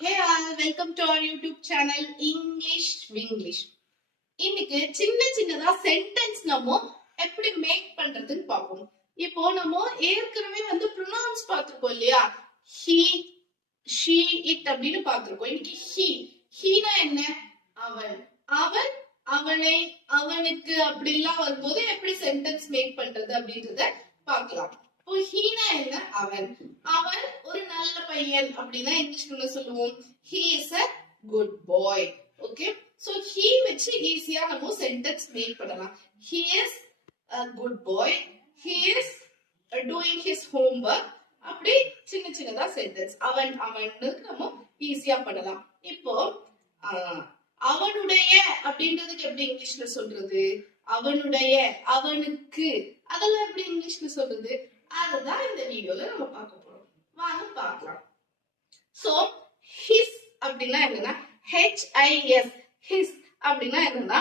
Hey all, welcome to our YouTube channel English Winglish. இன்னைக்கு சின்னதா sentence நம்ம எப்படி மேக் பண்றதுன்னு பார்ப்போம். இப்போ நம்ம ஏற்கனவே ப்ரொனவுன்ஸ் பார்த்திருக்கோம் இல்லையா? he, she, it அப்படின்னு பார்த்திருக்கோம். இன்னைக்கு ஹீனா என்ன? அவன், அவன், அவனை, அவனுக்கு அப்படிலாம் வரும்போது எப்படி சென்டென்ஸ் மேக் பண்றது அப்படின்றத பார்க்கலாம். இப்போ ஹீனா என்ன? அவன், அவன் ஒரு நல்ல பையன் அப்படின்னா இங்கிலீஷ்ல சொல்லுவோம் he is a good boy. Okay, so he வச்சு ஈஸியா நம்ம சென்டென்ஸ் மேக் பண்ணலாம். he is a good boy, he is doing his homework. அப்படி சின்னதா சென்டென்ஸ் அவன் அவனுக்கு நம்ம ஈஸியா பண்ணலாம். இப்போ அவனுடைய அப்படின்றதுக்கு எப்படி இங்கிலீஷ்ல சொல்றது? அவனுடைய, அவனுக்கு, அதெல்லாம் எப்படி இங்கிலீஷ்ல சொல்றது? அதுதான் இந்த வீடியோல நம்ம பார்க்க போறோம். வாங்க பார்க்கலாம். சோ his அப்படின்னா என்னன்னா HIS, his அப்படின்னா என்னன்னா